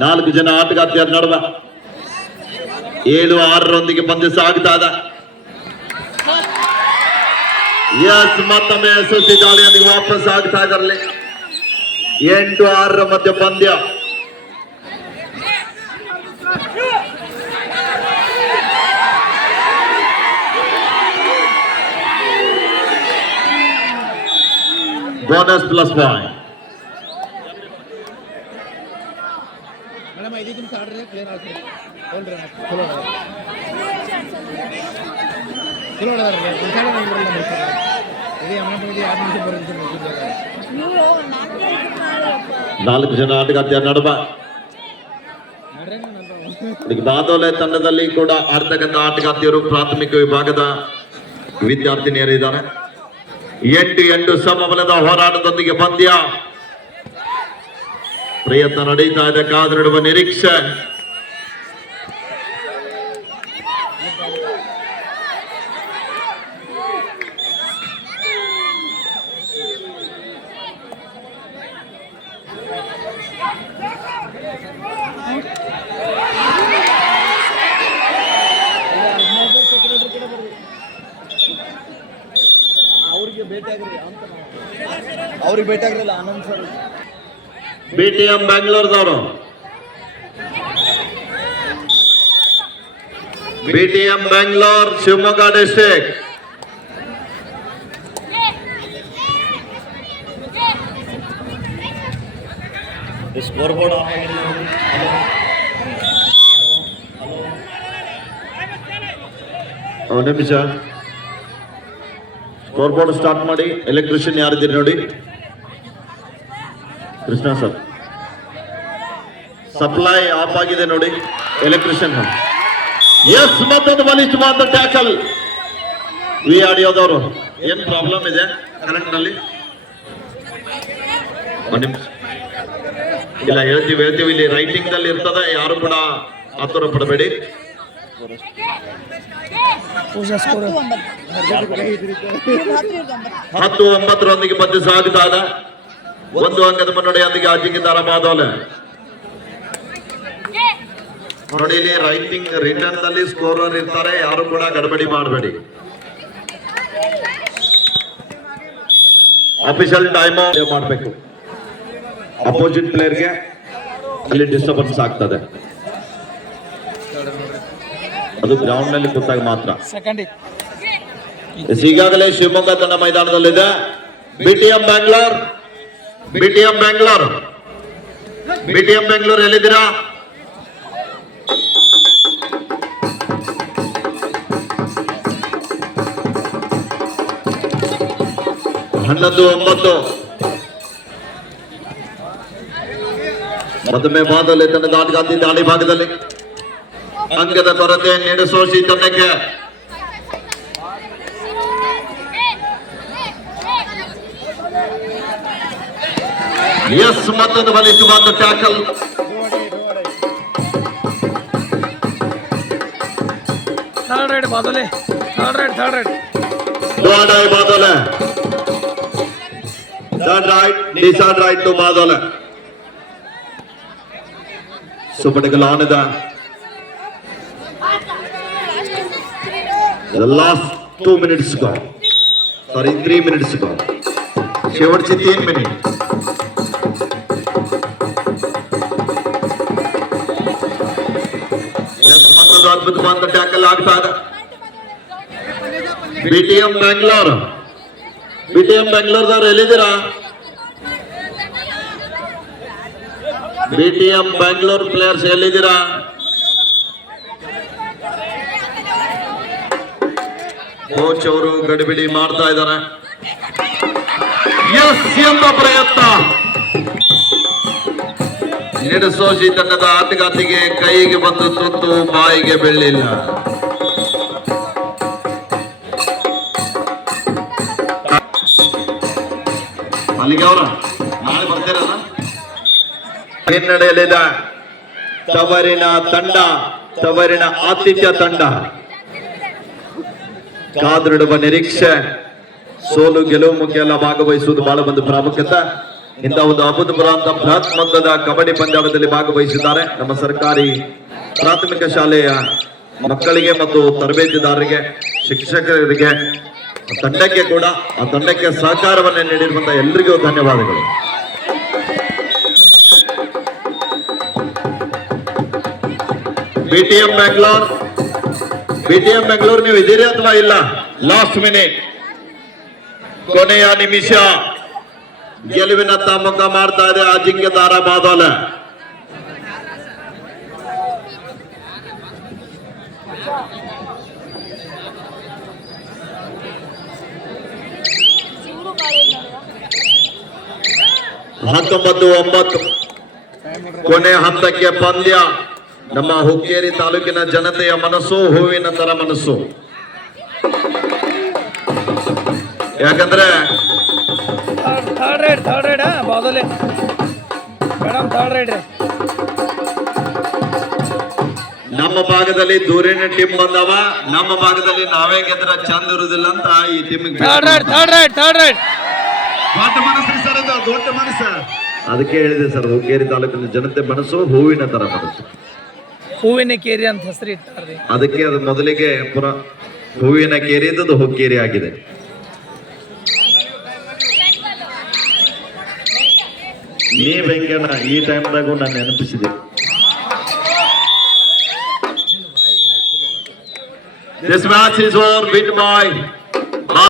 4 ಜನ ಆಟಗಾರ್ತಿಯರ ನಡುವೆ 7-6 ಪಂದ್ಯ ಸಾಗ್ತಾ ಇದೆ. ಎಸ್, ಮತ್ತೊಮ್ಮೆ ಎಸ್ಎಸ್ಸಿ ದಾಳಿಯೊಂದಿಗೆ ವಾಪಸ್ ಆಗ್ತಾ ಇದರಲ್ಲಿ 8-6 ಮಧ್ಯ ಪಂದ್ಯ. Bonus plus point. ನಾಲ್ಕು ಜನ ಆಟಗಾರ್ತಿಯರ ನಡುವೆ ಬಾದೋಲೆ ತಂಡದಲ್ಲಿ ಕೂಡ ಆಡ್ತಕ್ಕಂಥ ಆಟಗಾರ್ತಿಯರು ಪ್ರಾಥಮಿಕ ವಿಭಾಗದ ವಿದ್ಯಾರ್ಥಿನಿಯರಿದ್ದಾರೆ. 8-8 ಸಮಬಲದ ಹೋರಾಟದೊಂದಿಗೆ ಪಂದ್ಯ ಪ್ರಯತ್ನ ನಡೀತಾ ಇದೆ. ಕಾದಿಡುವ ನಿರೀಕ್ಷೆ. ಅವ್ರಿಗೆ ಭೇಟಿ ಆಗಿರಲ್ಲ Anand sir. BTM ಬೆಂಗಳೂರದವರು, BTM Bengaluru, Shivamogga district. Score board ನಿಮಿಷ ಸ್ಕೋರ್ ಬೋರ್ಡ್ ಸ್ಟಾರ್ಟ್ ಮಾಡಿ. ಎಲೆಕ್ಟ್ರಿಷಿಯನ್ ಯಾರಿದ್ದೀರಿ ನೋಡಿ, ಕೃಷ್ಣ ಸರ್. ಸಪ್ಲೈ ಆಫ್ ಆಗಿದೆ ನೋಡಿ, ಎಲೆಕ್ಟ್ರಿಷಿಯನ್. ಎಸ್, ಮತ್ತೊಂದು ಬಲಿಷ್ಠವಾದ ಟ್ಯಾಕಲ್. ವಿ ಆಡಿಯೋದವರು ಏನ್ ಪ್ರಾಬ್ಲಮ್ ಇದೆ ಕರೆಂಟ್ ನಲ್ಲಿ? ಒಂದು ನಿಮಿಷ. ಇಲ್ಲ, ಹೇಳ್ತೀವಿ ಇಲ್ಲಿ ರೈಟಿಂಗ್ ದಲ್ಲಿ ಇರ್ತದೆ, ಯಾರು ಕೂಡ ಆತುರ ಪಡಬೇಡಿ. 10-9 ಪಂದ್ಯ ಸಾಗ್ತಾ ಇದೆ. 1 ಅಂಕದ ಮುನ್ನಡೆಯೊಂದಿಗೆ ಅಜಿಂಕ್ಯತಾರ ಬಾದೋಲೆ. ನೋಡಿ, ಇಲ್ಲಿ ರೈಟಿಂಗ್ ರಿಟರ್ನ್ ನಲ್ಲಿ ಸ್ಕೋರರ್ ಇರ್ತಾರೆ, ಯಾರು ಕೂಡ ಗಡಬಡಿ ಮಾಡಬೇಡಿ. ಅಫಿಷಿಯಲ್ ಟೈಮ್ ಮಾಡಬೇಕು. ಅಪೋಸಿಟ್ ಪ್ಲೇಯರ್ಗೆ ಅಲ್ಲಿ ಡಿಸ್ಟರ್ಬೆನ್ಸ್ ಆಗ್ತದೆ, ಅದು ಗ್ರೌಂಡ್ ನಲ್ಲಿ ಕೂತಾಗ ಮಾತ್ರ. ಈಗಾಗಲೇ ಶಿವಮೊಗ್ಗ ತಂಡ ಮೈದಾನದಲ್ಲಿದೆ. BTM ಬೆಂಗಳೂರು ಎಲ್ಲಿದ್ದೀರಾ? ಹನ್ನೊಂದು 9 ಮತ್ತೊಮ್ಮೆ ಬಾದೋಲೆ ತಂಡದ ಆಟಗಾರ್ತಿ ದಾಳಿ ಭಾಗದಲ್ಲಿ ಅಂಕದ ಕೊರತೆ ನೀಡಿಸೋಶಿ ತಂಡಕ್ಕೆ. ಎಸ್, ಮತ್ತೊಂದು ಬಲಿಷ್ಠವಾದ tackle. Badole decide right to Badole. Super tackle on ಇದೆ. Last 2 minutes go, sorry 3 minutes go. शेवटचे 3 मिनिट. ಮತ್ತೊಂದು ಅದ್ಭುತವಾದ ಟ್ಯಾಕಲ್ ಆಗ್ತಾ ಇದೆ. BTM ಬೆಂಗಳೂರದವ್ರು ಎಲ್ಲಿದ್ದೀರಾ? BTM ಬೆಂಗಳೂರು ಪ್ಲೇಯರ್ಸ್ ಎಲ್ಲಿದ್ದೀರಾ? ಕೋಚ್ ಅವರು ಗಡಿಬಿಡಿ ಮಾಡ್ತಾ ಇದ್ದಾರೆ. ಎಸ್ ಎಂಬ ಪ್ರಯತ್ನ ನಡೆಸೋಶಿ ತಂಡದ ಆಟಗಾರ್ತಿಗೆ ಕೈಗೆ ಬಂದು ತುತ್ತು ಬಾಯಿಗೆ ಬೀಳಲಿಲ್ಲ. ಅಲ್ಲಿಗೆ ಅವರ ನಾಳೆ ಬರ್ತೀರಲ್ಲ. ಹಿನ್ನಡೆಯಲ್ಲಿದೆ ತವರಿನ ತಂಡ, ತವರಿನ ಆತಿಥ್ಯ ತಂಡ. ಕಾದಿಡುವ ನಿರೀಕ್ಷೆ. ಸೋಲು ಗೆಲುವು ಮುಖ್ಯ ಅಲ್ಲ, ಭಾಗವಹಿಸುವುದು ಬಹಳ ಒಂದು ಪ್ರಾಮುಖ್ಯತೆ. ಇಂಥ ಒಂದು ಅಭೂತಪೂರ್ವ ಬೃಹತ್ ಮೊತ್ತದ ಕಬಡ್ಡಿ ಪಂದ್ಯಾವಳಿಯಲ್ಲಿ ಭಾಗವಹಿಸಿದ್ದಾರೆ ನಮ್ಮ ಸರ್ಕಾರಿ ಪ್ರಾಥಮಿಕ ಶಾಲೆಯ ಮಕ್ಕಳಿಗೆ ಮತ್ತು ತರಬೇತಿದಾರರಿಗೆ, ಶಿಕ್ಷಕರಿಗೆ, ತಂಡಕ್ಕೆ ಕೂಡ ಆ ತಂಡಕ್ಕೆ ಸಹಕಾರವನ್ನು ನೀಡಿರುವಂತಹ ಎಲ್ಲರಿಗೂ ಧನ್ಯವಾದಗಳು. ಬಿಟಿಎಂ ಬೆಂಗಳೂರು ನೀವು ಇದ್ದೀರಿ ಅಥವಾ ಇಲ್ಲ? ಲಾಸ್ಟ್ ಮಿನಿಟ್, ಕೊನೆಯ ನಿಮಿಷ, ಗೆಲುವಿನತ್ತ ಮುಖ ಮಾಡ್ತಾ ಇದೆ ಅಜಿಂಕ್ಯ ತಾರಾ ಬಾದೋಲೆ. ಹತ್ತೊಂಬತ್ತು 9 ಕೊನೆ ಹಂತಕ್ಕೆ ಪಂದ್ಯ. ನಮ್ಮ ಹುಕ್ಕೇರಿ ತಾಲೂಕಿನ ಜನತೆಯ ಮನಸ್ಸು ಹೂವಿನ ತರ ಮನಸ್ಸು. ಯಾಕಂದ್ರೆ third raid Badale madam, third raid ನಮ್ಮ ಭಾಗದಲ್ಲಿ ದೂರಿನ ಟೀಮ್ ಬಂದವ, ನಮ್ಮ ಭಾಗದಲ್ಲಿ ನಾವೇ ಗೆದ್ರ ಚಂದ ಇರುದಿಲ್ಲ ಅಂತ ಈ ಟೀಮ್ ಥರ್ಡ್ ರೈಡ್ ದೊಡ್ಡ ಮನಸ್ಸು ಸರ್, ಅದು ದೊಡ್ಡ ಮನಸ್ಸು. ಅದಕ್ಕೆ ಹೇಳಿದೆ ಸರ್, ಹುಕ್ಕೇರಿ ತಾಲೂಕಿನ ಜನತೆ ಮನಸ್ಸು ಹೂವಿನ ತರ ಮನಸ್ಸು. ಹೂವಿನ ಕೇರಿ ಅಂತ ಹೆಸರು ಇಟ್ಟಾರ್ರಿ. ಅದಕ್ಕೆ ಅದು ಮೊದಲಿಗೆ ಹೂವಿನ ಕೇರಿ ಇದ್ದದ್ದು ಹುಕ್ಕೇರಿ ಆಗಿದೆ. ನೀ ವೆಂಕಣ್ಣ ಈ ಟೈಮ್ದಾಗೂ ನಾನು ನೆನಪಿಸಿದೆ. This match is over, win by